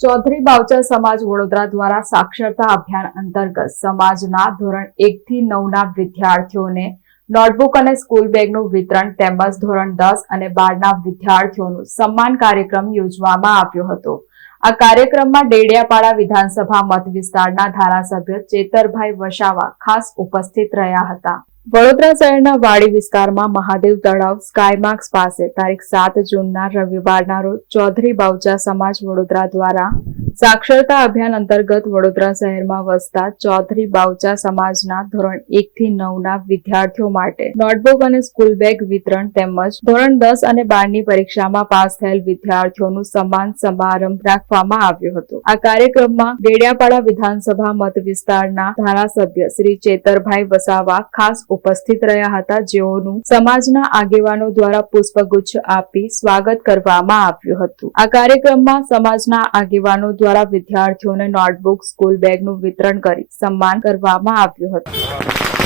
ચૌધરી બાવચા સમાજ વડોદરા દ્વારા સાક્ષરતા અભિયાન અંતર્ગત સમાજના ધોરણ 1 થી 9ના વિદ્યાર્થીઓને નોટબુક અને સ્કૂલ બેગનું વિતરણ તેમજ ધોરણ 10 અને 12ના વિદ્યાર્થીઓનું સન્માન કાર્યક્રમ યોજવામાં આવ્યો હતો। આ કાર્યક્રમમાં ડેડિયાપાડા વિધાનસભા મત વિસ્તારના ધારાસભ્ય ચેતરભાઈ વસાવા ખાસ ઉપસ્થિત રહ્યા હતા। વડોદરા શહેરના વાડી વિસ્તારમાં મહાદેવ તળાવ સ્કાયમાર્ક્સ પાસે તારીખ 7 જૂનના રવિવારના રોજ ચૌધરી બાવચા સમાજ વડોદરા દ્વારા સાક્ષરતા અભિયાન અંતર્ગત વડોદરા શહેરમાં વસતા ચૌધરી બાવચા સમાજના ધોરણ 1 થી 9ના વિદ્યાર્થીઓ માટે નોટબુક અને સ્કૂલ બેગ વિતરણ તેમજ ધોરણ 10 અને 12ની પરીક્ષામાં પાસ થયેલ વિદ્યાર્થીઓનું સન્માન સમારંભ રાખવામાં આવ્યો હતો। આ કાર્યક્રમમાં ડેડિયાપાડા વિધાનસભા મત વિસ્તારના ધારાસભ્ય શ્રી ચેતરભાઈ વસાવા ખાસ ઉપસ્થિત રહ્યા હતા, જેઓનું સમાજના આગેવાનો દ્વારા પુષ્પગુચ્છ આપી સ્વાગત કરવામાં આવ્યું હતું। આ કાર્યક્રમમાં સમાજના આગેવાનો દ્વારા વિદ્યાર્થીઓને નોટબુક, સ્કૂલ બેગનું વિતરણ કરી સન્માન કરવામાં આવ્યું હતું।